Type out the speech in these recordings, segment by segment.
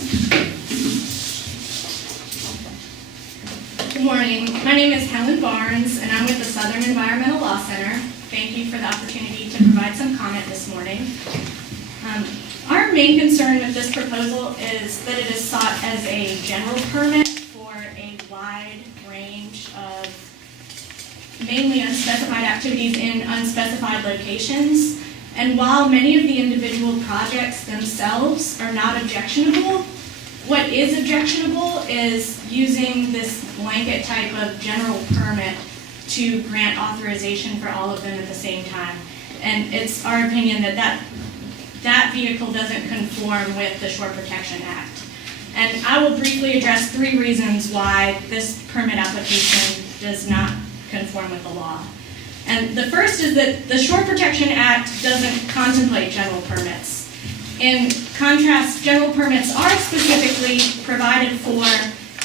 Good morning. My name is Helen Barnes, and I'm with the Southern Environmental Law Center. Thank you for the opportunity to provide some comment this morning. Our main concern with this proposal is that it is sought as a general permit for a wide range of mainly unspecified activities in unspecified locations. And while many of the individual projects themselves are not objectionable, what is objectionable is using this blanket type of general permit to grant authorization for all of them at the same time. And it's our opinion that that vehicle doesn't conform with the Shore Protection Act. And I will briefly address 3 reasons why this permit application does not conform with the law. And the first is that the Shore Protection Act doesn't contemplate general permits. In contrast, general permits are specifically provided for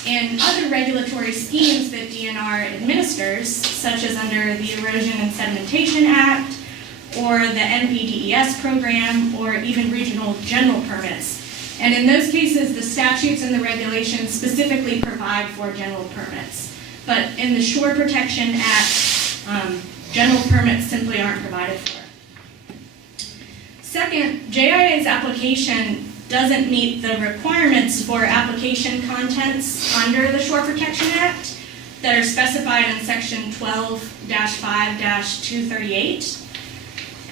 in other regulatory schemes that DNR administers, such as under the Erosion and Sedimentation Act, or the NPDES program, or even regional general permits. And in those cases, the statutes and the regulations specifically provide for general permits. But in the Shore Protection Act, general permits simply aren't provided for. Second, JIA's application doesn't meet the requirements for application contents under the Shore Protection Act that are specified in section 12-5-238.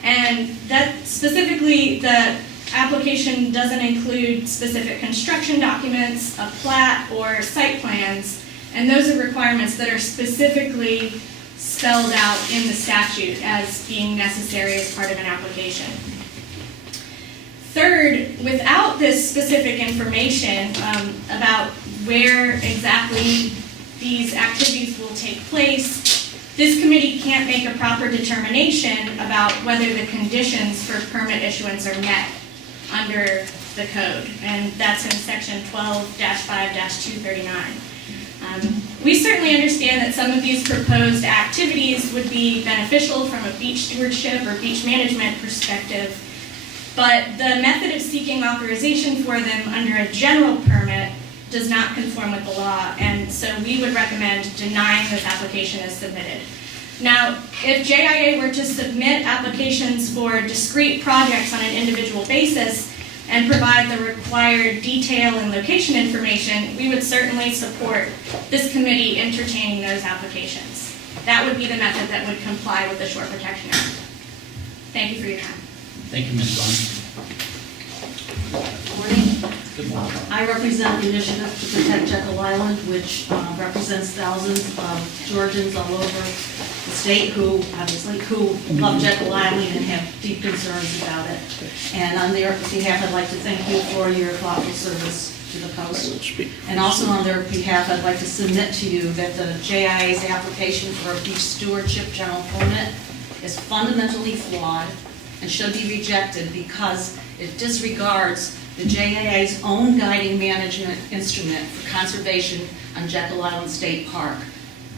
And that specifically, the application doesn't include specific construction documents, a plat, or site plans, and those are requirements that are specifically spelled out in the statute as being necessary as part of an application. Third, without this specific information about where exactly these activities will take place, this committee can't make a proper determination about whether the conditions for permit issuance are met under the code, and that's in section 12-5-239. We certainly understand that some of these proposed activities would be beneficial from a beach stewardship or beach management perspective, but the method of seeking authorization for them under a general permit does not conform with the law, and so we would recommend denying this application as submitted. Now, if JIA were to submit applications for discrete projects on an individual basis and provide the required detail and location information, we would certainly support this committee entertaining those applications. That would be the method that would comply with the Shore Protection Act. Thank you for your time. Thank you, Ms. Bond. Good morning. Good morning. I represent the Initiative to Protect Jekyll Island, which represents thousands of Georgians all over the state who love Jekyll Island and have deep concerns about it. And on their behalf, I'd like to thank you for your thoughtful service to the coast. And also on their behalf, I'd like to submit to you that the JIA's application for a beach stewardship general permit is fundamentally flawed and should be rejected because it disregards the JIA's own guiding management instrument for conservation on Jekyll Island State Park.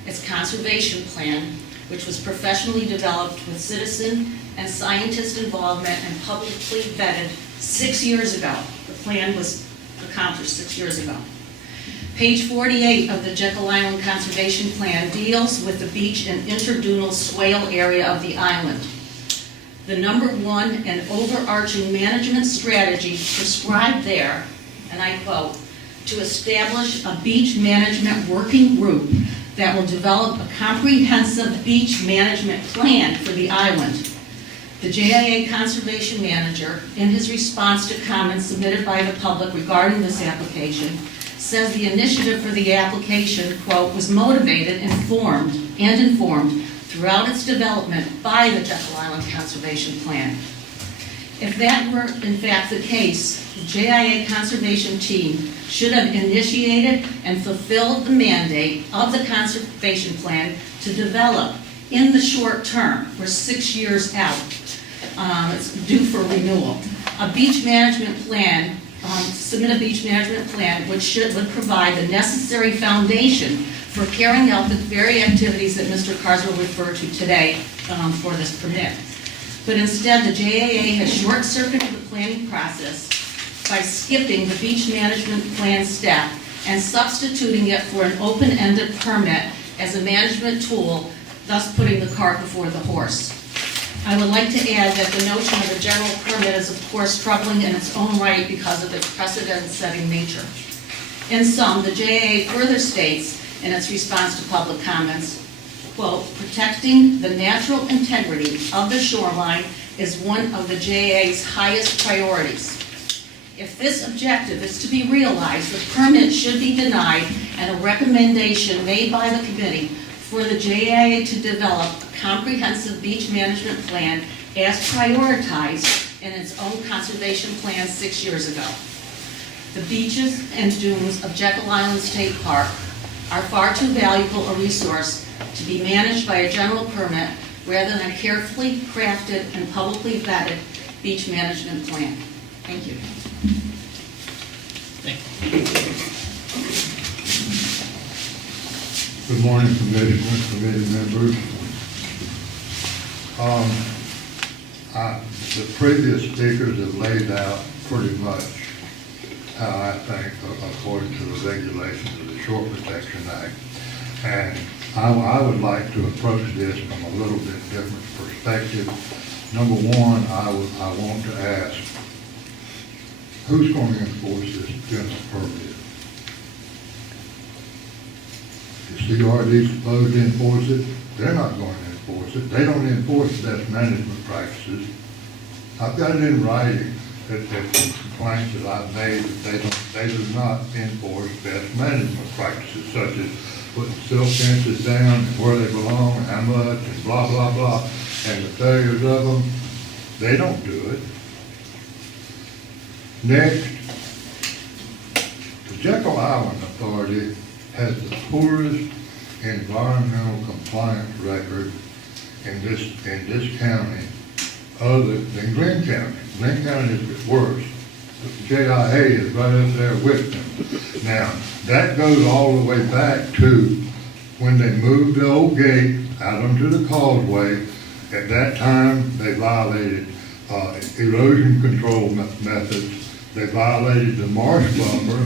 Its conservation plan, which was professionally developed with citizen and scientist involvement and publicly vetted 6 years ago. The plan was accomplished 6 years ago. Page 48 of the Jekyll Island Conservation Plan deals with the beach and interdunal swale area of the island. The number 1 and overarching management strategy prescribed there, and I quote, to establish a beach management working group that will develop a comprehensive beach management plan for the island. The JIA Conservation Manager, in his response to comments submitted by the public regarding this application, says the initiative for the application, quote, was motivated, informed throughout its development by the Jekyll Island Conservation Plan. If that were in fact the case, the JIA Conservation team should have initiated and fulfilled the mandate of the Conservation Plan to develop in the short term. We're 6 years out. It's due for renewal. A beach management plan, submit a beach management plan which would provide the necessary foundation for carrying out the very activities that Mr. Carswell referred to today for this permit. But instead, the JIA has short-circuited the planning process by skipping the beach management plan step and substituting it for an open-ended permit as a management tool, thus putting the cart before the horse. I would like to add that the notion of a general permit is of course troubling in its own right because of its precedent-setting nature. In sum, the JIA further states in its response to public comments, quote, "Protecting the natural integrity of the shoreline is one of the JIA's highest priorities. If this objective is to be realized, the permit should be denied and a recommendation made by the committee for the JIA to develop a comprehensive beach management plan as prioritized in its own conservation plan 6 years ago. The beaches and dunes of Jekyll Island State Park are far too valuable a resource to be managed by a general permit rather than a carefully crafted and publicly vetted beach management plan." Thank you. Thank you. Good morning, Commissioners, committee members. The previous speakers have laid out pretty much how I think, according to the regulations of the Shore Protection Act. And I would like to approach this from a little bit different perspective. Number one, I want to ask, who's going to enforce this general permit? Is CRD supposed to enforce it? They're not going to enforce it. They don't enforce best management practices. I've got it in writing that the complaints that I've made, that they do not enforce best management practices, such as putting silt fences down and where they belong and how much and blah, blah, blah, and the failures of them. They don't do it. Next, the Jekyll Island Authority has the poorest environmental compliance record in this county other than Glenn County. Glenn County is worse. The JIA is right up there with them. Now, that goes all the way back to when they moved the old gate out onto the causeway. At that time, they violated erosion control methods. They violated the marsh buffer.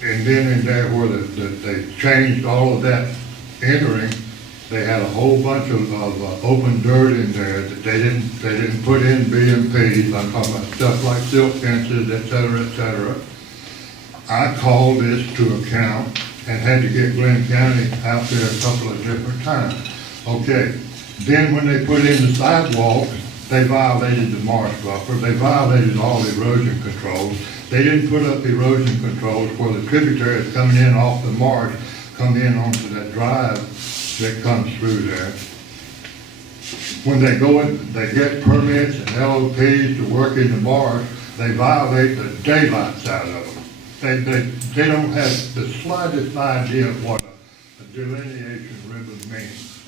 And then in there where they changed all of that entering, they had a whole bunch of open dirt in there that they didn't put in BMPs. I'm talking about stuff like silt fences, et cetera, et cetera. I called this to account and had to get Glenn County out there a couple of different times. Okay, then when they put in the sidewalks, they violated the marsh buffer. They violated all erosion controls. They didn't put up erosion controls where the tributaries coming in off the marsh come in onto that drive that comes through there. When they go in, they get permits and LOPs to work in the marsh, they violate the daylights out of them. They don't have the slightest idea of what a delineation ribbon means.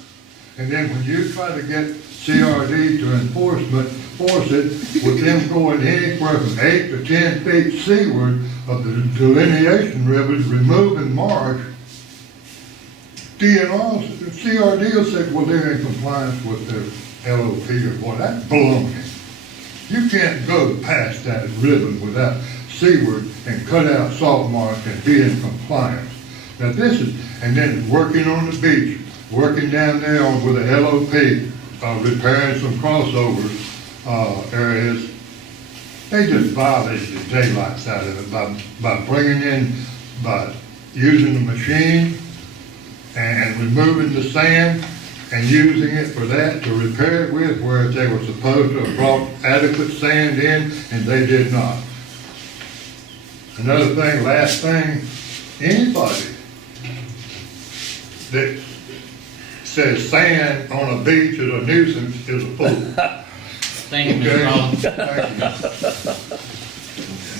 And then when you try to get CRD to enforce it with them going anywhere from 8 to 10 feet seaward of the delineation ribbon, removing marsh, DNR, CRD will say, well, they're in compliance with their LOP or what. That's baloney. You can't go past that ribbon without seaward and cut out salt marsh and be in compliance. Now this is, and then working on the beach, working down there with a LOP, repairing some crossovers areas. They just violated the daylights out of it by bringing in, by using the machine and removing the sand and using it for that to repair it with, where they were supposed to have brought adequate sand in, and they did not. Another thing, last thing, anybody that says sand on a beach is a nuisance is a fool. Thank you, Mr. Rollins.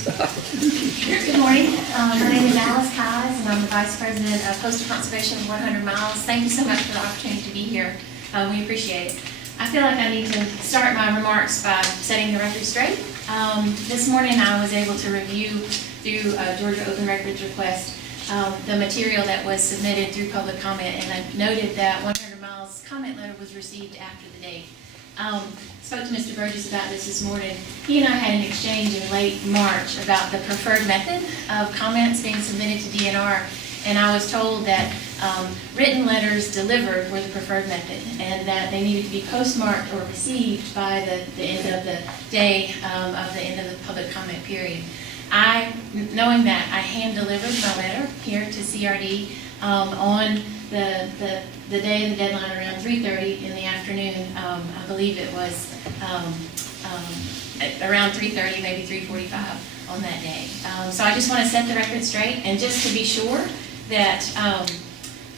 Thank you. Good morning. My name is Alice Keyes, and I'm the Vice President of Coastal Conservation of 100 Miles. Thank you so much for the opportunity to be here. We appreciate it. I feel like I need to start my remarks by setting the record straight. This morning I was able to review through Georgia Open Records request the material that was submitted through public comment, and I noted that 100 Miles comment letter was received after the date. Spoke to Mr. Burgess about this morning. He and I had an exchange in late March about the preferred method of comments being submitted to DNR, and I was told that written letters delivered were the preferred method, and that they needed to be postmarked or received by the end of the day of the end of the public comment period. Knowing that, I hand-delivered my letter here to CRD on the day of the deadline around 3:30 in the afternoon. I believe it was around 3:30, maybe 3:45 on that day. So I just want to set the record straight, and just to be sure that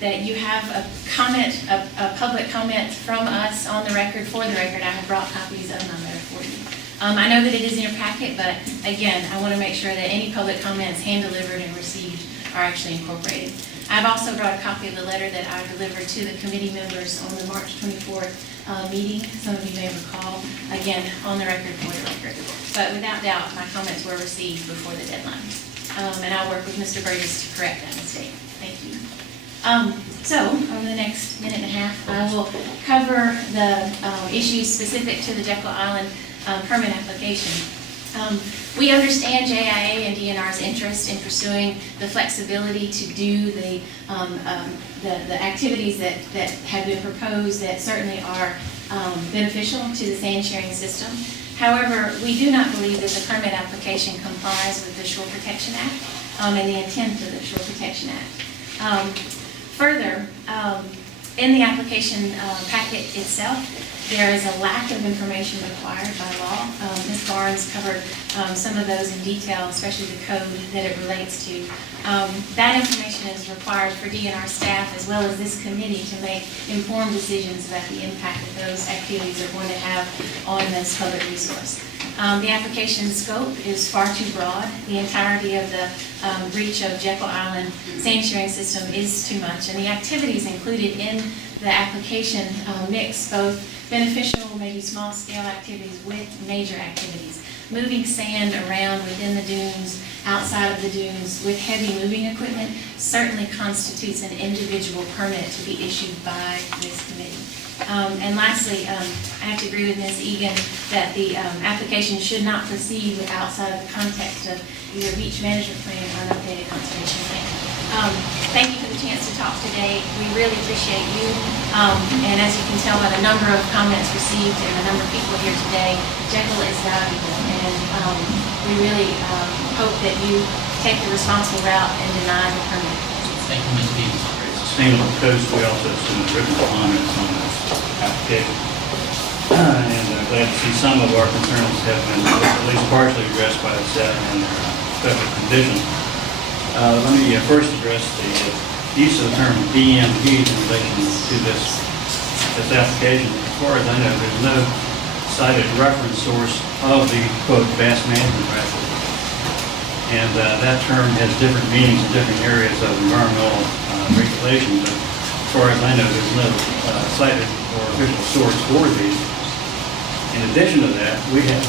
that you have a comment, a public comment from us on the record, for the record. I have brought copies of my letter for you. I know that it is in your packet, but again, I want to make sure that any public comments hand-delivered and received are actually incorporated. I've also brought a copy of the letter that I delivered to the committee members on the March 24th meeting. Some of you may recall, again, on the record, for the record. But without doubt, my comments were received before the deadline. And I'll work with Mr. Burgess to correct that mistake. Thank you. So, over the next minute and a half, I will cover the issues specific to the Jekyll Island permit application. We understand JIA and DNR's interest in pursuing the flexibility to do the activities that have been proposed that certainly are beneficial to the sand sharing system. However, we do not believe that the permit application complies with the Shore Protection Act and the intent of the Shore Protection Act. Further, in the application packet itself, there is a lack of information required by law. Ms. Barnes covered some of those in detail, especially the code that it relates to. That information is required for DNR staff as well as this committee to make informed decisions about the impact that those activities are going to have on this public resource. The application scope is far too broad. The entirety of the reach of Jekyll Island sand sharing system is too much, and the activities included in the application mix both beneficial, maybe small-scale activities with major activities. Moving sand around within the dunes, outside of the dunes, with heavy moving equipment certainly constitutes an individual permit to be issued by this committee. And lastly, I have to agree with Ms. Egan that the application should not proceed with outside of the context of either beach management plan or an updated conservation plan. Thank you for the chance to talk today. We really appreciate you. And as you can tell by the number of comments received and the number of people here today, Jekyll is valuable. And we really hope that you take the responsible route and deny the permit. Thank you, Ms. Peters. Sustainable Coast, we also submitted written comments on this application. And glad to see some of our concerns have been at least partially addressed by the staff and their special conditions. Let me first address the use of the term BMP in relation to this application. As far as I know, there's no cited reference source of the, quote, vast management practice. And that term has different meanings in different areas of environmental regulation, but as far as I know, there's no cited or official source for these. In addition to that, we have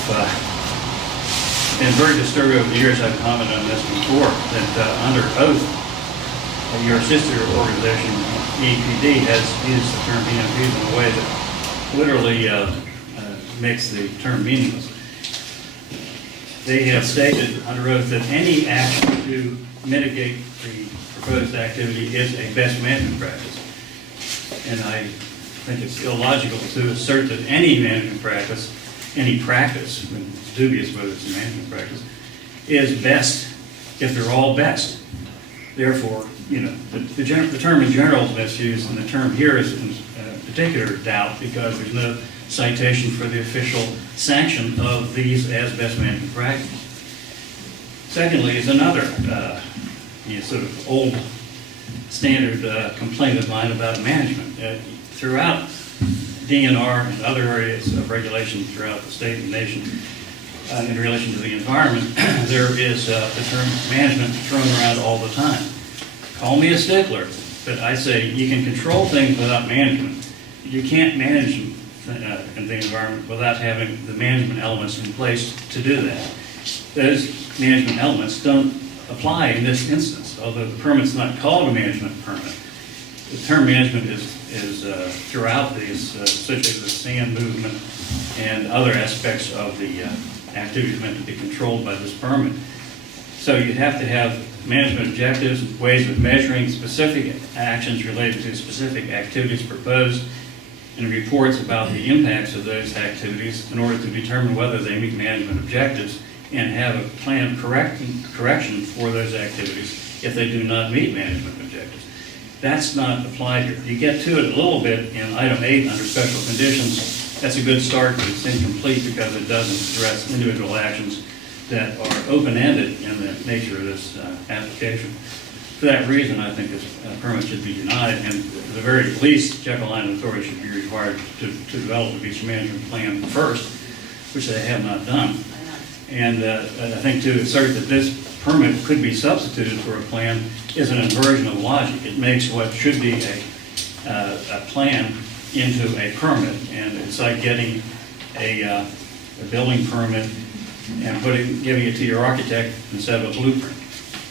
been very disturbed over the years. I've commented on this before, that under oath, your sister organization, EPD, has used the term BMPs in a way that literally makes the term meaningless. They have stated under oath that any action to mitigate the proposed activity is a best management practice. And I think it's illogical to assert that any management practice, any practice, when it's dubious whether it's a management practice, is best if they're all best. Therefore, you know, the term in general is misused, and the term here is in particular doubt because there's no citation for the official sanction of these as best management practices. Secondly, is another sort of old standard complaint of mine about management. Throughout DNR and other areas of regulation throughout the state and nation in relation to the environment, there is the term management thrown around all the time. Call me a stickler, but I say you can control things without management. You can't manage in the environment without having the management elements in place to do that. Those management elements don't apply in this instance, although the permit's not called a management permit. the term management is throughout these, associated with sand movement and other aspects of the activities meant to be controlled by this permit. So you have to have management objectives, ways of measuring specific actions related to specific activities proposed, and reports about the impacts of those activities in order to determine whether they meet management objectives and have a plan of correction for those activities if they do not meet management objectives. That's not applied here. You get to it a little bit in item 8 under special conditions. That's a good start, but it's incomplete because it doesn't address individual actions that are open-ended in the nature of this application. For that reason, I think this permit should be denied, and at the very least, Jekyll Island Authority should be required to develop a beach management plan first, which they have not done. And I think to assert that this permit could be substituted for a plan is an inversion of logic. It makes what should be a plan into a permit, and it's like getting a building permit and giving it to your architect instead of a blueprint.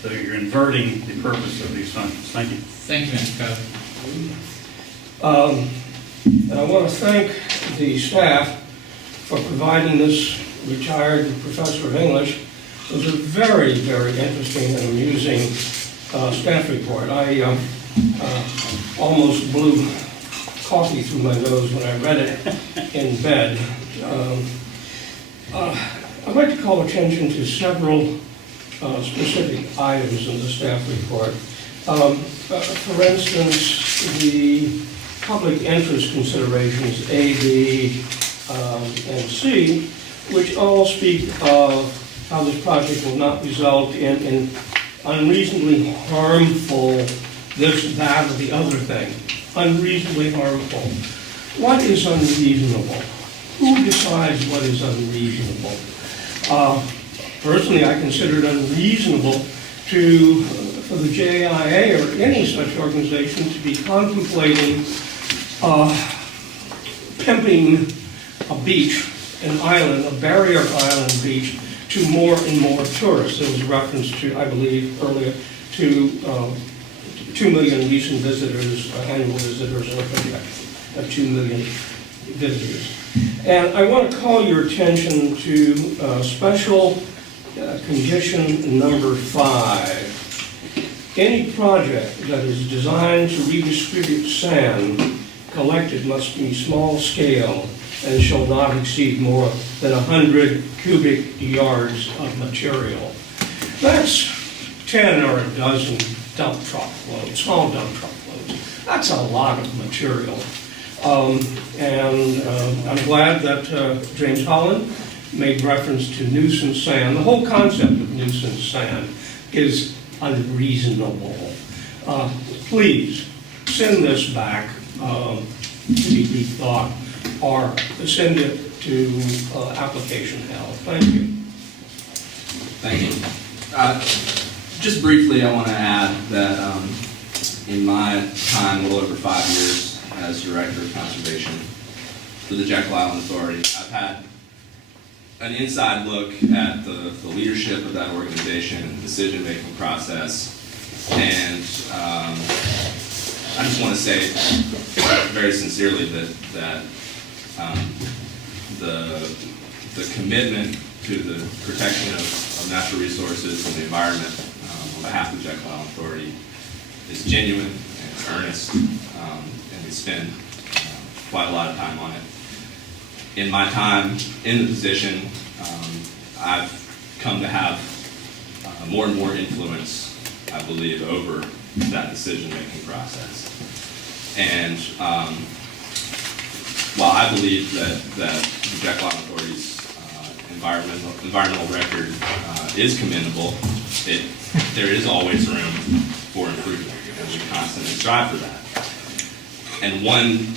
So you're inverting the purpose of these functions. Thank you. Thank you, Mr. Cove. And I want to thank the staff for providing this retired professor of English. It was a very, very interesting and amusing staff report. I almost blew coffee through my nose when I read it in bed. I'd like to call attention to several specific items in the staff report. For instance, the public interest considerations, A, B, and C, which all speak of how this project will not result in unreasonably harmful this, that, or the other thing. Unreasonably harmful. What is unreasonable? Who decides what is unreasonable? Personally, I consider it unreasonable for the JIA or any such organization to be contemplating pimping a beach, an island, a barrier island beach, to more and more tourists. There was a reference to, I believe, earlier, to 2 million recent visitors, annual visitors, and a projection of 2 million visitors. And I want to call your attention to special condition number 5. Any project that is designed to redistribute sand collected must be small scale and shall not exceed more than 100 cubic yards of material. That's 10 or a dozen dump truck loads, small dump truck loads. That's a lot of material. And I'm glad that James Holland made reference to nuisance sand. The whole concept of nuisance sand is unreasonable. Please send this back to be thought, or send it to application hell. Thank you. Thank you. Just briefly, I want to add that in my time, a little over 5 years as Director of Conservation for the Jekyll Island Authority, I've had an inside look at the leadership of that organization, decision-making process, and I just want to say very sincerely that the commitment to the protection of natural resources and the environment on behalf of Jekyll Island Authority is genuine and it's earnest, and we spend quite a lot of time on it. In my time in the position, I've come to have more and more influence, I believe, over that decision-making process. And while I believe that the Jekyll Island Authority's environmental record is commendable, there is always room for improvement, and we constantly strive for that. And one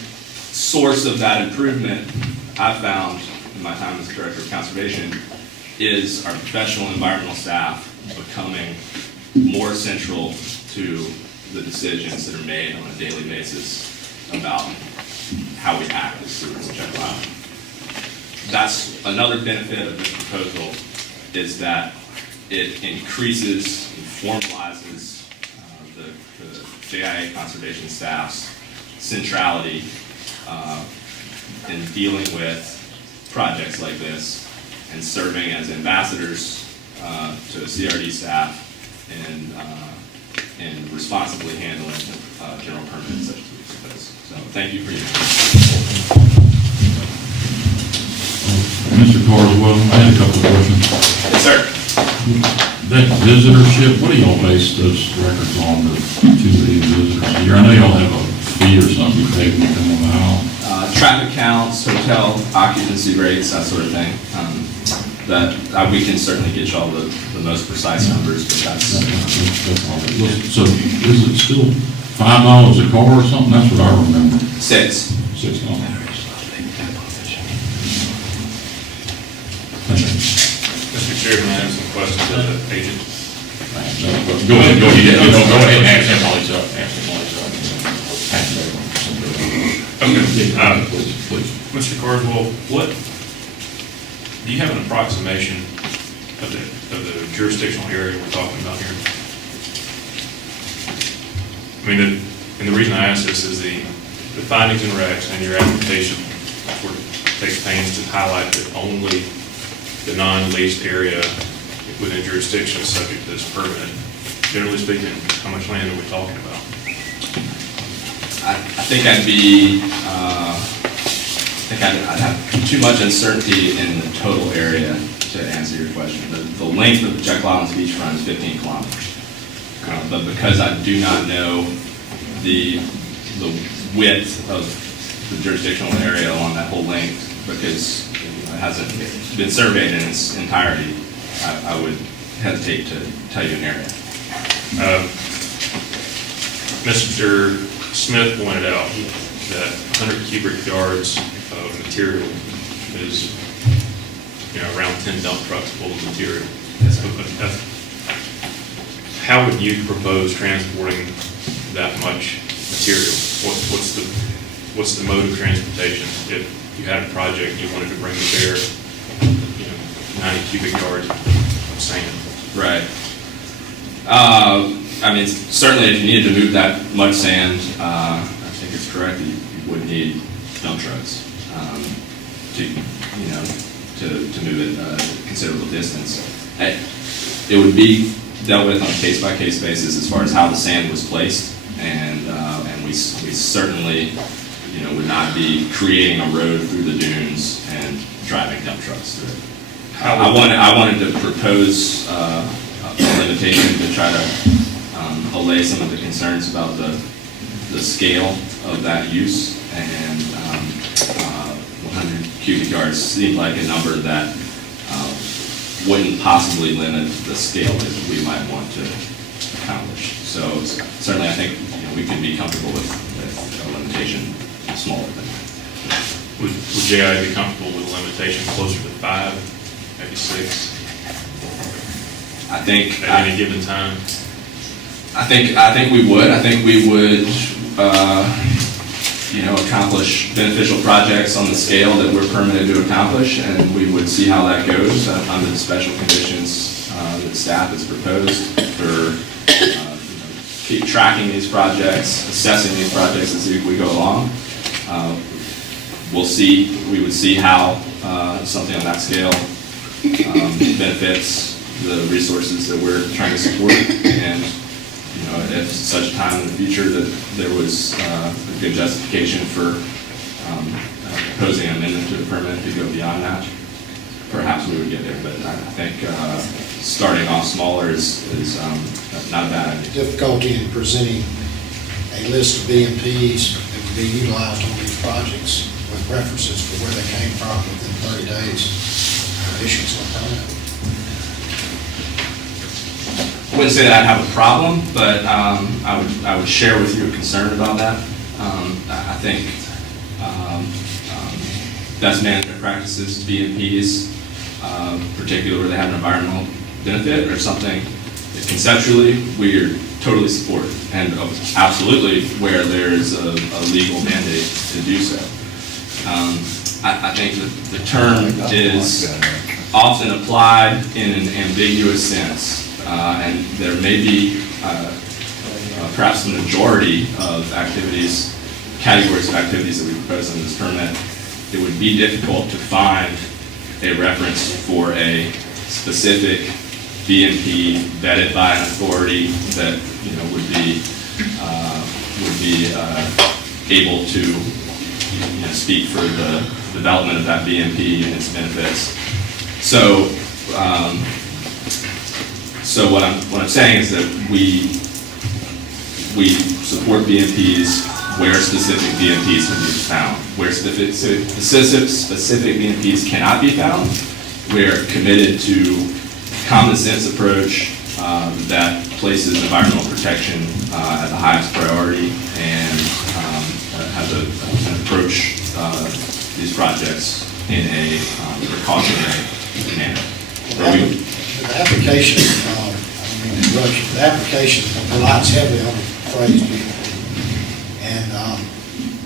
source of that improvement I've found in my time as Director of Conservation is our professional environmental staff becoming more central to the decisions that are made on a daily basis about how we act as stewards of Jekyll Island. That's another benefit of this proposal, is that it increases and formalizes the JIA conservation staff's centrality in dealing with projects like this and serving as ambassadors to CRD staff and responsibly handling general permits such as we propose. So thank you for your time. Mr. Carswell, I had a couple of questions. Yes, sir. That visitorship, what do y'all base those records on, the 2 million visitors a year? I know y'all have a fee or something you pay when you come on the aisle. Traffic counts, hotel occupancy rates, that sort of thing. We can certainly get y'all the most precise numbers, but that's all right. So is it still $5 a car or something? That's what I remember. $6. $6. Mr. Chairman, I have some questions of the agent. Go ahead and ask him while he's up. Okay. Please. Mr. Carswell, do you have an approximation of the jurisdictional area we're talking about here? I mean, and the reason I ask this is the findings and regs and your application takes pains to highlight that only the non-leased area within jurisdiction is subject to this permit. Generally speaking, how much land are we talking about? I think I'd have too much uncertainty in the total area to answer your question. The length of the Jekyll Island's beachfront is 15 kilometers. But because I do not know the width of the jurisdictional area along that whole length, because it hasn't been surveyed in its entirety, I would hesitate to tell you an area. Mr. Smith pointed out that 100 cubic yards of material is, around 10 dump trucks full of material. Yes, How would you propose transporting that much material? What's the mode of transportation? If you had a project you wanted to bring to bear, 90 cubic yards of sand. Right. I mean, certainly if you needed to move that much sand, I think it's correct that you would need dump trucks to move it a considerable distance. It would be dealt with on a case-by-case basis as far as how the sand was placed, and we certainly would not be creating a road through the dunes and driving dump trucks through it. I wanted to propose a limitation to try to allay some of the concerns about the scale of that use, and 100 cubic yards seemed like a number that wouldn't possibly limit the scale that we might want to accomplish. So certainly I think we could be comfortable with a limitation smaller than that. Would JI be comfortable with a limitation closer to 5, maybe 6? I think at any given time. I think we would. I think we would, accomplish beneficial projects on the scale that we're permitted to accomplish, and we would see how that goes under the special conditions that staff has proposed for keep tracking these projects, assessing these projects as we go along. We would see how something on that scale benefits the resources that we're trying to support, and if such a time in the future that there was a good justification for proposing an amendment to the permit to go beyond that, perhaps we would get there. But I think starting off smaller is not a bad idea. Difficulty in presenting a list of BMPs that would be utilized on these projects with references for where they came from within 30 days of issuance of a permit. I wouldn't say that I'd have a problem, but I would share with you a concern about that. I think best management practices, BMPs, particularly where they have an environmental benefit or something that conceptually we're totally support, and absolutely where there's a legal mandate to do so. I think that the term is often applied in an ambiguous sense. And there may be perhaps the majority of activities, categories of activities that we propose in this permit, it would be difficult to find a reference for a specific BMP vetted by an authority that, would be able to, speak for the development of that BMP and its benefits. So, so what I'm saying is that we support BMPs where specific BMPs can be found. Where specific BMPs cannot be found, we're committed to common sense approach that places environmental protection at the highest priority and has an approach these projects in a precautionary manner. The application, the application relies heavily on the phrase BMP, and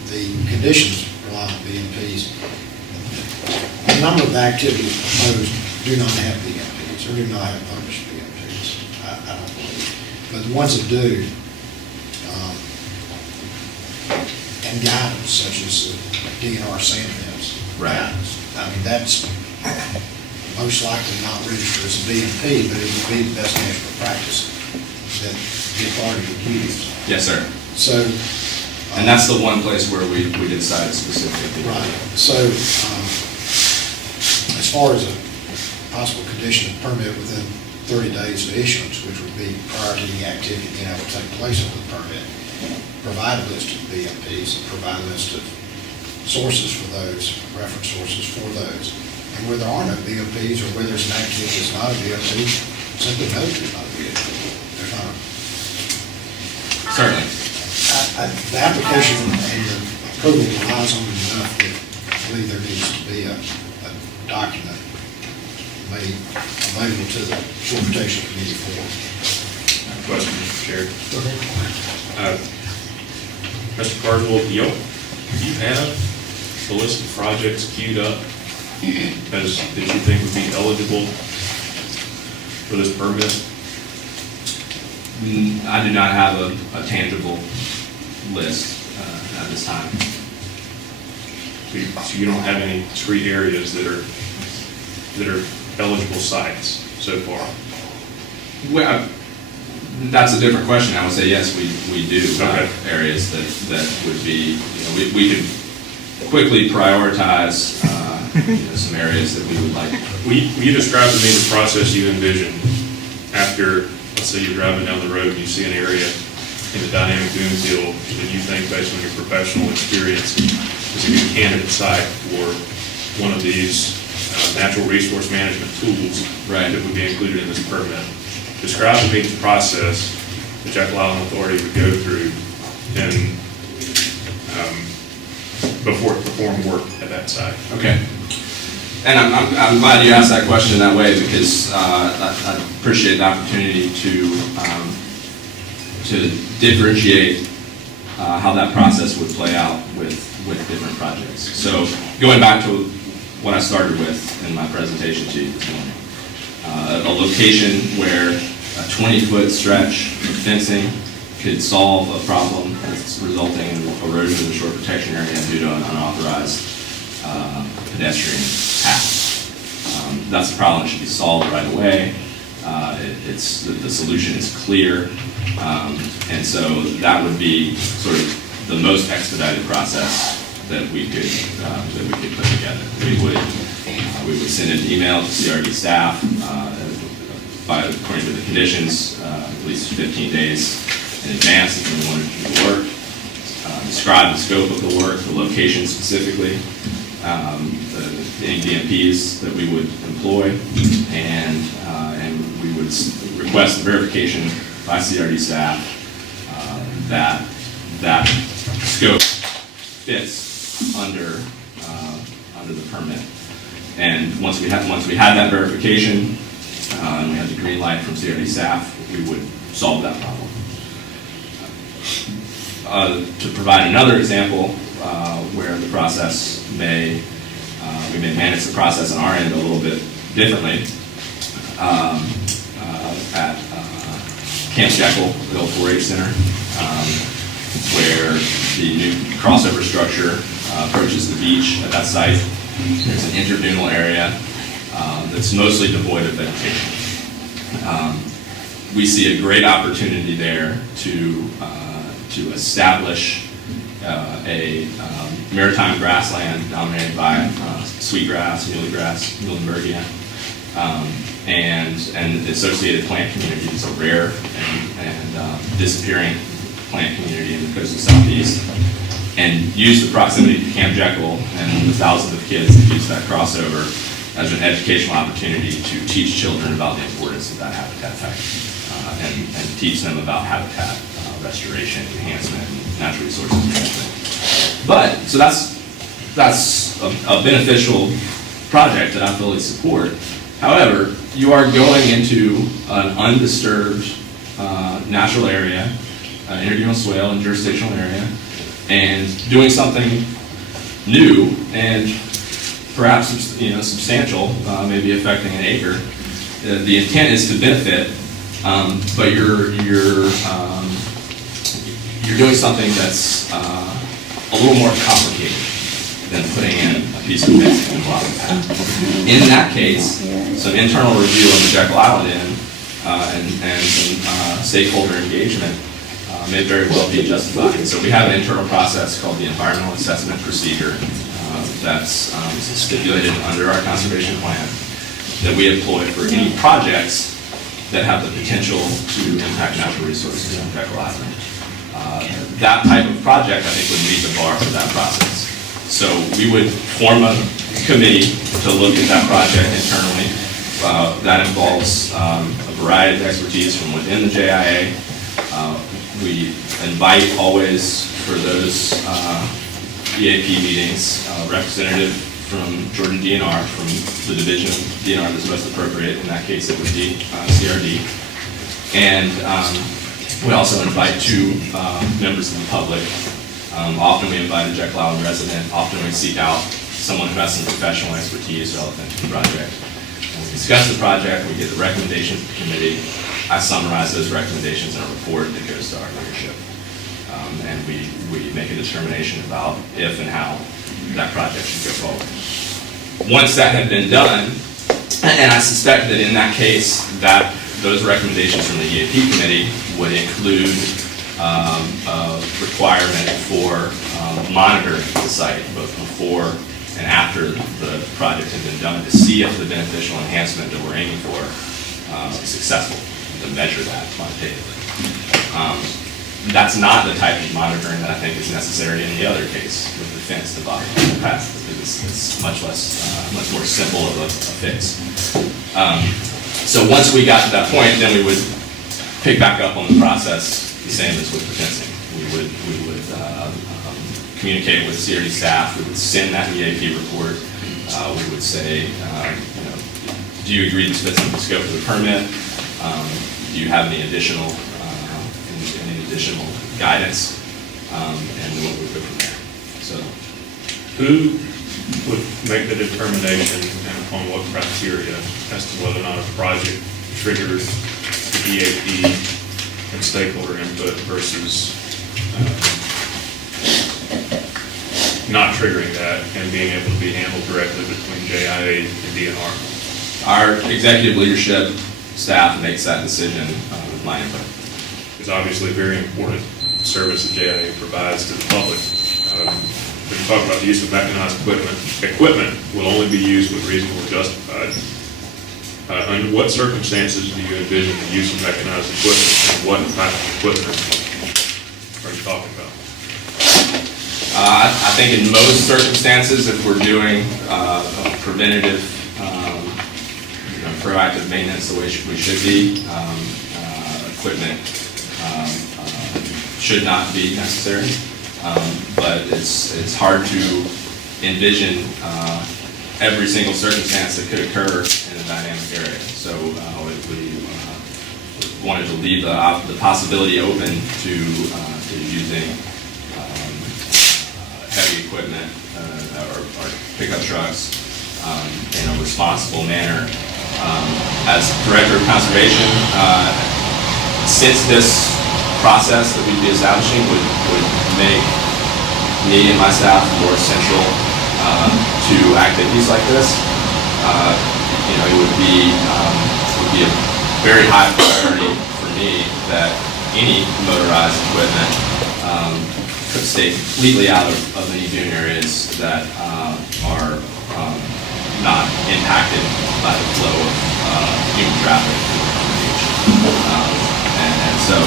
the conditions rely on BMPs. A number of the activities proposed do not have BMPs, or do not have published BMPs, I don't believe. But the ones that do, and guidance, such as DNR sand bins. Right. Guidance. I mean, that's most likely not registered as a BMP, but it would be the best national practice that the authority would use. Yes, sir. So. And that's the one place where we decided specifically. Right. So, as far as a possible condition of permit within 30 days of issuance, which would be prior to any activity being able to take place on the permit, provide a list of BMPs and provide a list of sources for those, reference sources for those. And where there are no BMPs or where there's an activity that's not a BMP, simply note it's not a BMP. There's not a. Certainly. The application and the approval relies on it enough that I believe there needs to be a document made available to the Shore Protection Committee for. Question, Mr. Chair. Mr. Carswell, do you have the list of projects queued up that you think would be eligible for this permit? I do not have a tangible list at this time. So you don't have any street areas that are eligible sites so far? Well, that's a different question. I would say yes, we do have Okay. areas that would be, we could quickly prioritize some areas that we would like. Will you describe to me the process you envision after, let's say you're driving down the road and you see an area in the dynamic dune field that you think, based on your professional experience, is a good candidate site for one of these natural resource management tools Right. that would be included in this permit? Describe to me the process the Jekyll Island Authority would go through and before it performed work at that site. Okay. And I'm glad you asked that question that way because I appreciate the opportunity to differentiate how that process would play out with different projects. So going back to what I started with in my presentation to you this morning, a location where a 20-foot stretch of fencing could solve a problem that's resulting in erosion of the shore protection area due to an unauthorized pedestrian path. That's a problem that should be solved right away. The solution is clear, and so that would be sort of the most expedited process that we could put together. We would send an email to CRD staff according to the conditions, at least 15 days in advance if we wanted to do the work. Describe the scope of the work, the location specifically, any BMPs that we would employ, and we would request verification by CRD staff that scope fits under the permit. And once we had that verification, and we had the green light from CRD staff, we would solve that problem. To provide another example where the process we may manage the process on our end a little bit differently. At Camp Jekyll, the old 4-H center, where the new crossover structure approaches the beach at that site. There's an interdunal area that's mostly devoid of vegetation. We see a great opportunity there to establish a maritime grassland dominated by sweetgrass, muhlengrass, muhlenbergia, and associated plant communities, a rare and disappearing plant community in the coastal southeast, and use the proximity to Camp Jekyll and the thousands of kids that use that crossover as an educational opportunity to teach children about the importance of that habitat type, and teach them about habitat restoration, enhancement, and natural resources management. But, so that's a beneficial project that I fully support. However, you are going into an undisturbed natural area, interdunal swale and jurisdictional area, and doing something new and perhaps substantial, maybe affecting an acre. The intent is to benefit, but you're doing something that's a little more complicated than putting in a piece of fencing and blocking that. In that case, some internal review on the Jekyll Island Inn and some stakeholder engagement may very well be justified. So we have an internal process called the Environmental Assessment Procedure that's stipulated under our conservation plan that we employ for any projects that have the potential to impact natural resources on Jekyll Island. That type of project, I think, would meet the bar for that process. So we would form a committee to look at that project internally. That involves a variety of expertise from within the JIA. We invite always for those EAP meetings, representative from Georgia DNR, from the division of DNR that's most appropriate. In that case, it would be CRD. And we also invite two members of the public. Often we invite a Jekyll Island resident. Often we seek out someone who has some professional expertise relevant to the project. And we discuss the project, we get the recommendations of the committee. I summarize those recommendations in a report that goes to our leadership. And we make a determination about if and how that project should go forward. Once that had been done, and I suspect that in that case, that those recommendations from the EAP committee would include a requirement for monitoring the site both before and after the project had been done to see if the beneficial enhancement that we're aiming for is successful, to measure that quantitatively. That's not the type of monitoring that I think is necessary in the other case with the fence to block the path, because it's much more simple of a fix. So once we got to that point, then we would pick back up on the process the same as with the fencing. We would communicate with CRD staff. We would send that EAP report. We would say, do you agree this fits in the scope of the permit? Do you have any additional guidance? And then we would go from there. So, Who would make the determination and upon what criteria as to whether or not a project triggers the EAP and stakeholder input versus not triggering that and being able to be handled directly between JIA and DNR? our executive leadership staff makes that decision with my input. It's obviously a very important service that JIA provides to the public. When you talk about the use of mechanized equipment will only be used when reasonably justified. Under what circumstances do you envision the use of mechanized equipment, and what type of equipment are you talking about? I think in most circumstances, if we're doing preventative, proactive maintenance the way we should be, equipment should not be necessary. But it's hard to envision every single circumstance that could occur in a dynamic area. So we wanted to leave the possibility open to using heavy equipment or pickup trucks in a responsible manner. As Director of Conservation, since this process that we'd be establishing would make me and my staff more central to activities like this, it would be a very high priority for me that any motorized equipment could stay completely out of any dune areas that are not impacted by the flow of human traffic through the beach. And so,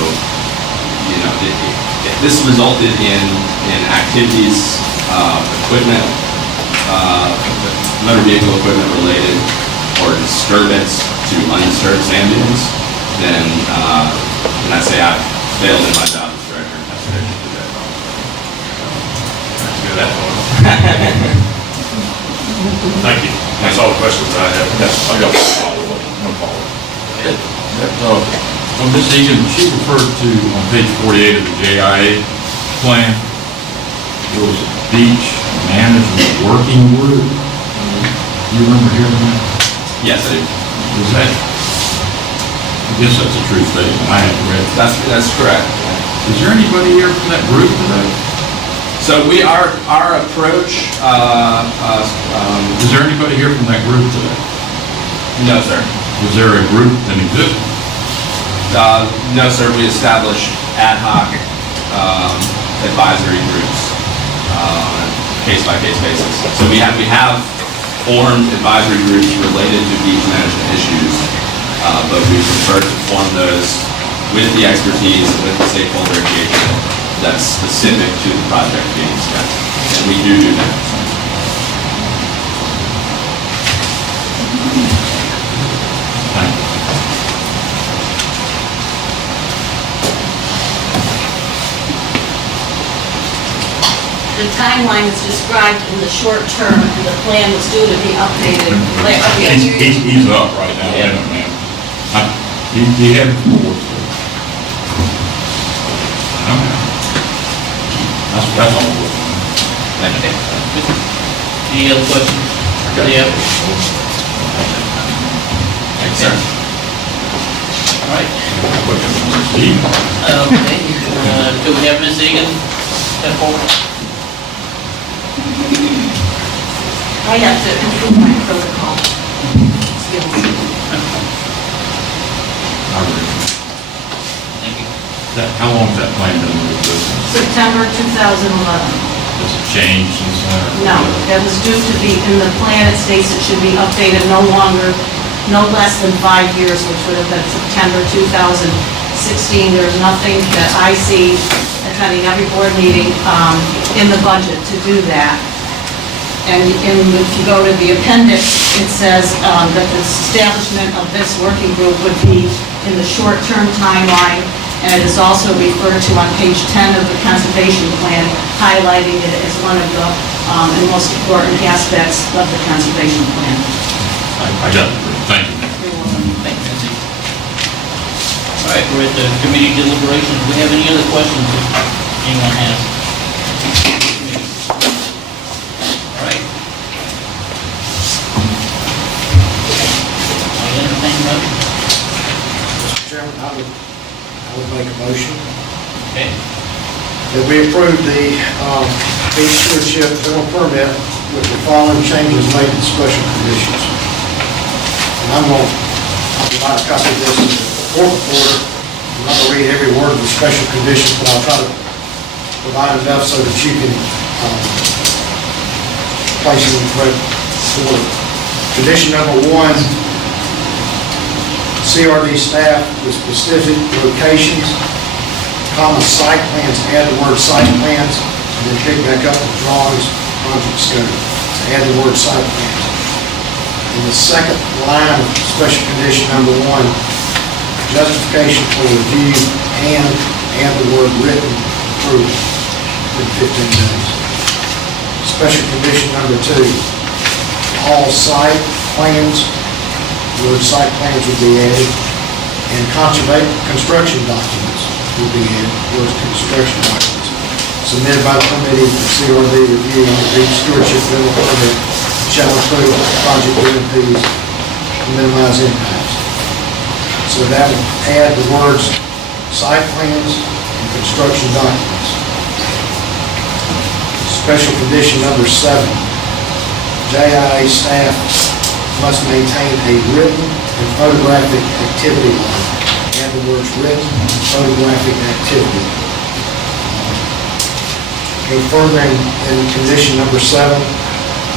if this resulted in activities, equipment, motor vehicle equipment related, or disturbance to undisturbed sand dunes, then I say I failed in my job as director of conservation for that. That's good. Thank you. That's all the questions that I have. I got one follow-up. Ms. Egan, she referred to on page 48 of the JIA plan, there was a beach management working group. You remember hearing that? Yes, I do. Is that, I guess that's a true statement, I haven't read it. That's correct. Is there anybody here from that group today? So our approach, Is there anybody here from that group today? no, sir. Was there a group that existed? No, sir, we established ad hoc advisory groups on a case-by-case basis. So we have formed advisory groups related to beach management issues, but we prefer to form those with the expertise and with the stakeholder engagement that's specific to the project being discussed. And we do that. Thank you. The timeline is described in the short term, and the plan was due to be updated. He's up right now, Yeah. man. He had four. That's all. Thank you. Any other questions? Yeah. Thanks, sir. All right. Steve? Okay, do we have Ms. Egan step forward? I have to improve my protocol skills. Thank you. How long has that plan been in existence? September 2011. Has it changed since then? No, that was due to be, in the plan, it states it should be updated no less than 5 years, which would have been September 2016. There's nothing that I see attending every board meeting in the budget to do that. And if you go to the appendix, it says that the establishment of this working group would be in the short-term timeline, and it is also referred to on page 10 of the conservation plan, highlighting it as one of the most important aspects of the conservation plan. I got it. Thank you. Thank you, Ms. Egan. All right, we're at the committee deliberations. Do we have any other questions that anyone has? All right. I'll entertain a motion. Mr. Chairman, I would make a motion Okay. that we approve the beach stewardship general permit with the following changes made to special conditions. And I'll provide a copy of this in the fourth order. I'm not going to read every word of the special conditions, but I'll try to provide enough so that you can place them in the correct order. Condition number 1, CRD staff with specific locations, site plans, add the word site plans, and then pick back up the drawings, project scope, to add the word site plans. In the second line of special condition number 1, justification for review and add the word written approval in 15 days. Special condition number 2, all site plans, the word site plans would be added, and construction documents would be added, the word construction documents, submitted by the committee for CRD review on the beach stewardship general permit shall include project guarantees to minimize impacts. So that would add the words site plans, and construction documents. Special condition number 7, JIA staff must maintain a written and photographic activity log. Add the words written and photographic activity. Go further in condition number 7,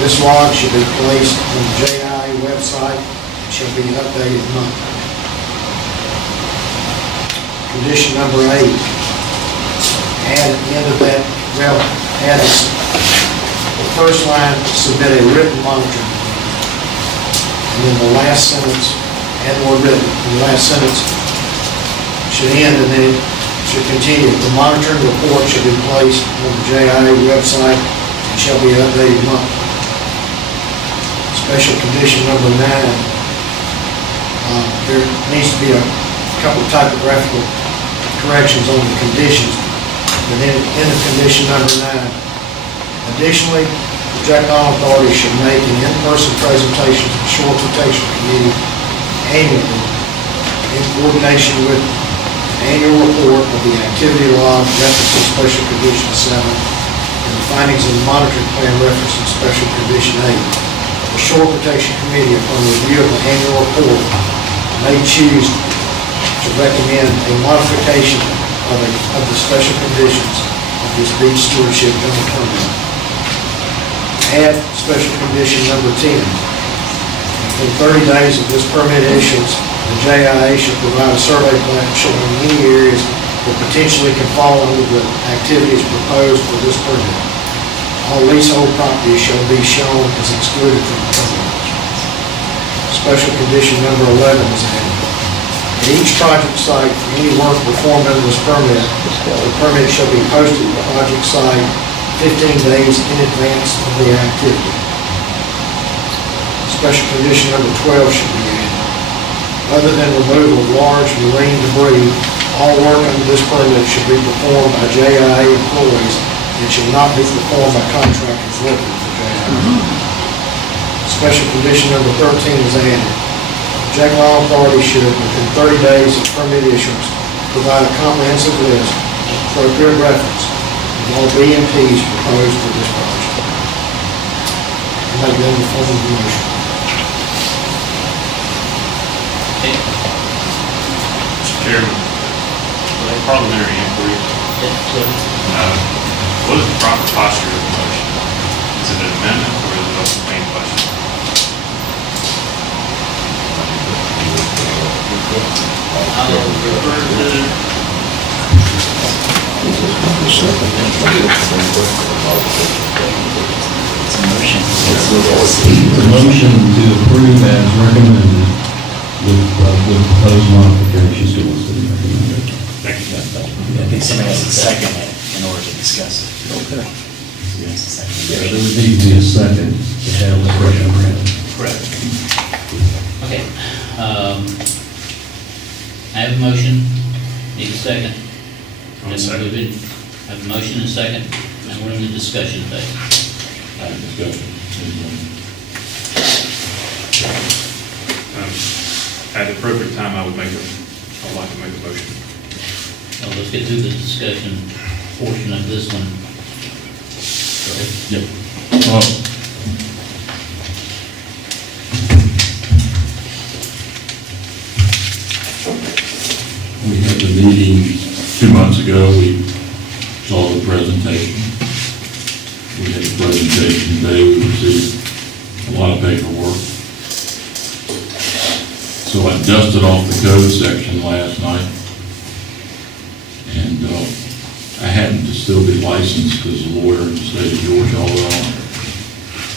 this log should be placed on the JIA website and shall be updated monthly. Condition number 8, add at the end of that, add the first line, submit a written monitoring. And then the last sentence, add the word written, and the last sentence should end and then it should continue. The monitoring report should be placed on the JIA website and shall be updated monthly. Special condition number 9, there needs to be a couple of typographical corrections on the conditions, and then in the condition number 9. Additionally, the Jack Island Authority should make an in-person presentation to the Shore Protection Committee annually in coordination with the annual report of the activity log referencing Special Condition 7 and the findings of the monitoring plan referencing Special Condition 8. The Shore Protection Committee, upon review of the annual report, may choose to recommend a modification of the special conditions of this beach stewardship general permit. Add special condition number 10. Within 30 days of this permit issuance, the JIA should provide a survey plan showing any areas that potentially can fall under the activities proposed for this permit. All leasehold properties shall be shown as excluded from the permit. Special condition number 11 is added. At each project site, for any work performed under this permit, the permit shall be posted at the project site 15 days in advance of the activity. Special condition number 12 should be added. Other than removal of large marine debris, all work under this permit should be performed by JIA employees and should not be performed by contractors working for JIA. Special condition number 13 is added. Jack Island Authority should, within 30 days of permit issuance, provide a comprehensive list of appropriate reference of all BMPs proposed for this project. I make that in the form of a motion. Okay. Mr. Chairman, parliamentary inquiry. Yes, please. What is the proper posture of the motion? Is it an amendment or is it a main question? I'll refer to The motion to approve as recommended with proposed modifications to what's been recommended. Thank you. I think somebody has to second it in order to discuss it. Okay. Somebody has to second There it. would need to be a second to have the question read. Correct. Okay. I have a motion, need a second. I'll second. I have a motion and a second, and we're in the discussion phase. At the appropriate time, I'd like to make a motion. Well, let's get through the discussion portion of this one. Yep. We had the meeting 2 months ago, we saw the presentation. We had the presentation today, we received a lot of paperwork. So I dusted off the code section last night. And I happen to still be licensed as a lawyer in the state of Georgia, although I don't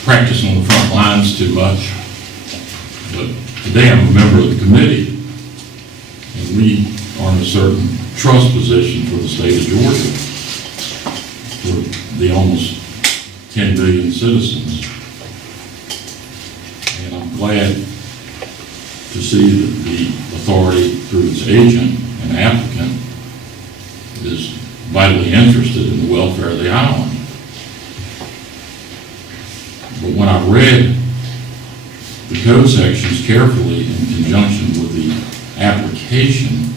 practice on the front lines too much. But today I'm a member of the committee, and we are in a certain trust position for the state of Georgia, for the almost 10 million citizens. And I'm glad to see that the authority, through its agent and applicant, is vitally interested in the welfare of the island. But when I read the code sections carefully in conjunction with the application,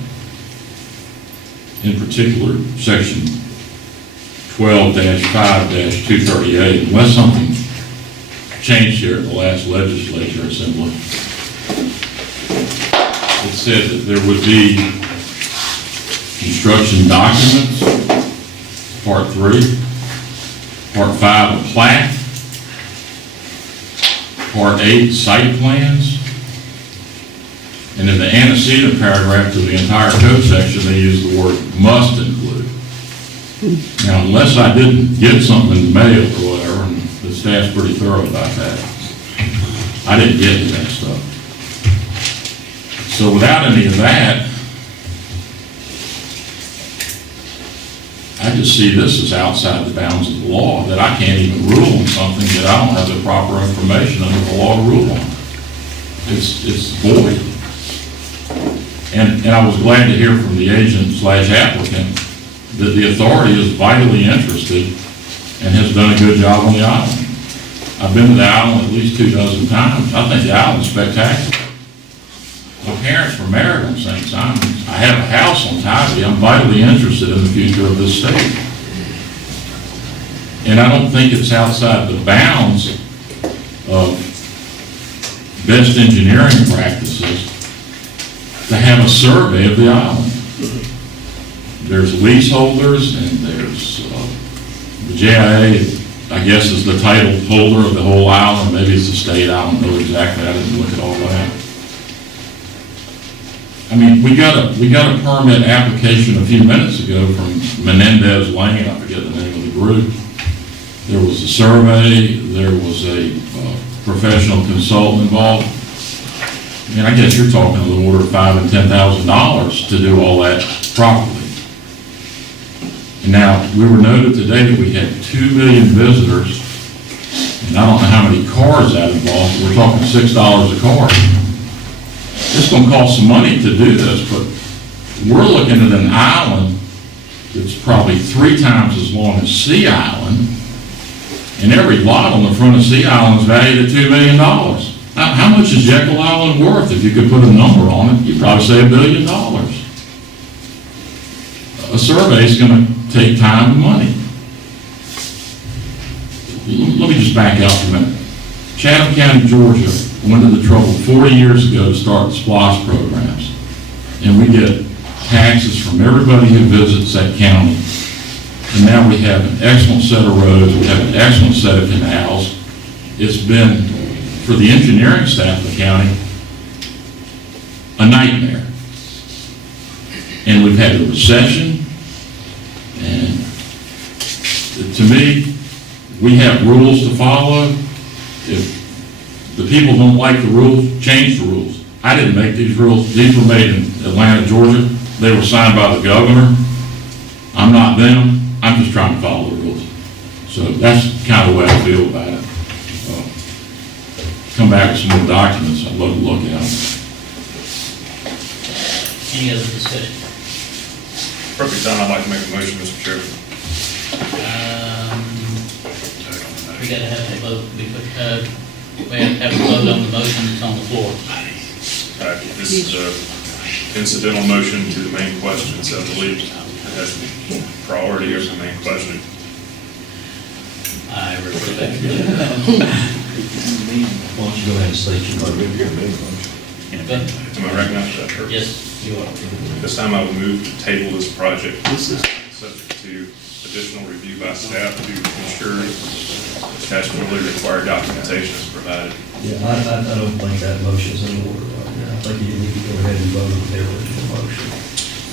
in particular, section 12-5-238, unless something changed here at the last legislature assembly. It said that there would be construction documents, part 3, part 5, a plat, part 8, site plans, and in the antecedent paragraph to the entire code section, they use the word must include. Now, unless I didn't get something in the mail or whatever, and the staff's pretty thorough about that, I didn't get any of that stuff. So without any of that, I just see this as outside the bounds of the law, that I can't even rule on something that I don't have the proper information under the law to rule on. It's void. And I was glad to hear from the agent/applicant that the authority is vitally interested and has done a good job on the island. I've been to the island at least 24 times. I think the island's spectacular. My parents were married on St. Simon's. I have a house on Tybee. I'm vitally interested in the future of this state. And I don't think it's outside the bounds of best engineering practices to have a survey of the island. There's leaseholders and there's the JIA, I guess, is the title holder of the whole island. Maybe it's the state. I don't know exactly. I didn't look at all that. I mean, we got a permit application a few minutes ago from Menendez Lane. I forget the name of the group. There was a survey. There was a professional consultant involved. I mean, I guess you're talking on the order of $5,000 and $10,000 to do all that properly. And now, we were noted today that we had 2 million visitors, and I don't know how many cars that involved. We're talking $6 a car. It's going to cost some money to do this, but we're looking at an island that's probably 3 times as long as Sea Island, and every lot on the front of Sea Island is valued at $2 million. How much is Jekyll Island worth? If you could put a number on it, you'd probably say $1 billion. A survey is going to take time and money. Let me just back out for a minute. Chatham County, Georgia went to the trouble 40 years ago to start the S.L.E.A.T programs. And we get taxes from everybody who visits that county. And now we have an excellent set of roads, we have an excellent set of canals. It's been, for the engineering staff of the county, a nightmare. And we've had a recession, and to me, we have rules to follow. If the people don't like the rules, change the rules. I didn't make these rules. These were made in Atlanta, Georgia. They were signed by the governor. I'm not them. I'm just trying to follow the rules. So that's kind of the way I feel about it. Come back with some more documents. I'd love to look at them. Any other discussion? Perfect time, I'd like to make a motion, Mr. Chairman. We gotta have a vote, we have to have a vote on the motion that's on the floor. This is a incidental motion to the main question, so I believe it has priority as the main question. I refer back to that. Why don't you go ahead and state your motion? Am I recognized for that purpose? Yes, you are. This time I will move to table this project, subject to additional review by staff to ensure statutorily required documentation is provided. Yeah, I don't think that motion is in order right now. I think you need to go ahead and vote on the original motion.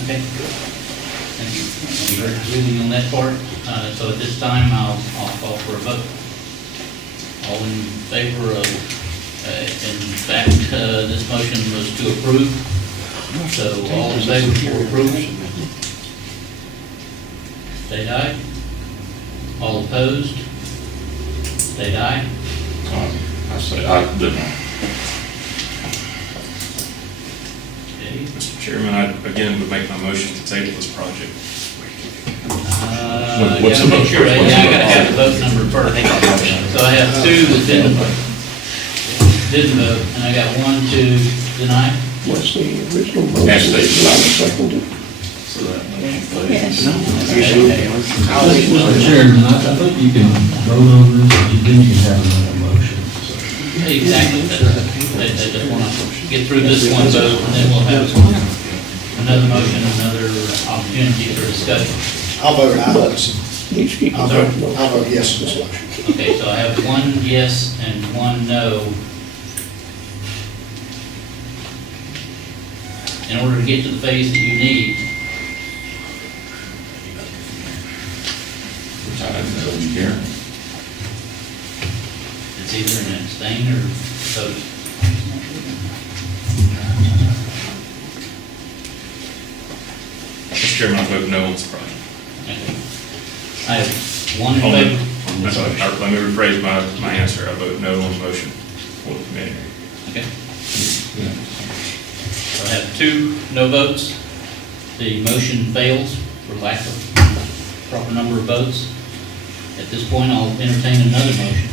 Okay. Thank you. You heard the ruling on that part. So at this time, I'll call for a vote. All in favor of, in fact, this motion was to approve. So all in favor for approval? State aye. All opposed? State aye. I say I didn't. Okay. Mr. Chairman, I again would make my motion to table this project. What's the Make vote? sure, I gotta have the vote number first. So I have 2 that didn't vote, and I got 1 to deny. What's the original motion? Yes, they did. Seconded. So Mr. Chairman, I think you can vote on this, and then you can have another motion. Exactly. They just want to get through this one vote, and then we'll have another motion, another opportunity for discussion. I'll vote aye. I'll vote yes to this motion. Okay, so I have one yes and one no. In order to get to the phase that you need, Which I didn't know you care. it's either an abstain or vote. Mr. Chairman, I vote no on this project. Okay. I have one in Hold favor. on. That's all right. Let me rephrase my answer. I vote no on the motion for the committee. Okay. So I have two no votes. The motion fails for lack of proper number of votes. At this point, I'll entertain another motion.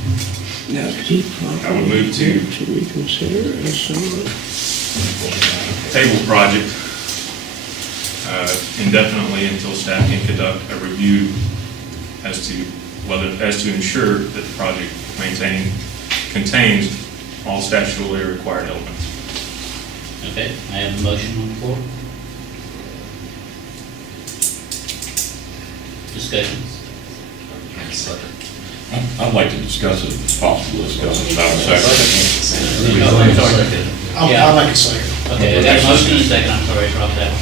I would move to table project indefinitely until staff can conduct a review as to ensure that the project contains all statutorily required elements. Okay, I have a motion on the floor. Discussions. I'd like to discuss it, if it's possible, discuss it without a second. Yeah. I'll make a second. Okay, I got a motion and a second, I'm sorry, I dropped that one.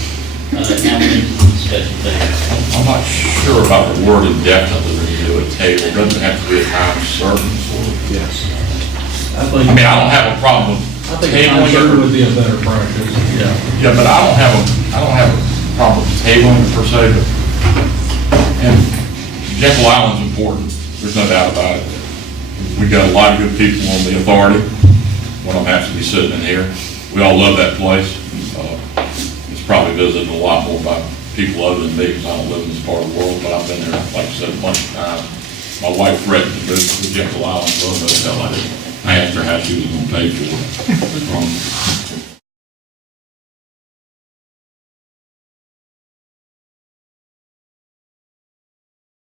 Now we're into discussion phase. I'm not sure about the word indefinitely when you do a table. Doesn't have to be a time certain sort of. Yes. I mean, I don't have a problem with I think time certain would be a better practice. Yeah, but I don't have a problem with tabling it per se, but, and Jekyll Island's important, there's no doubt about it. We got a lot of good people on the authority, one of them has to be sitting in here. We all love that place. It's probably visited a lot more by people other than me, because I don't live in this part of the world, but I've been there, like I said, a bunch of times. My wife threatened to move to Jekyll Island, well, no, hell, I didn't. I asked her how she was gonna pay for it.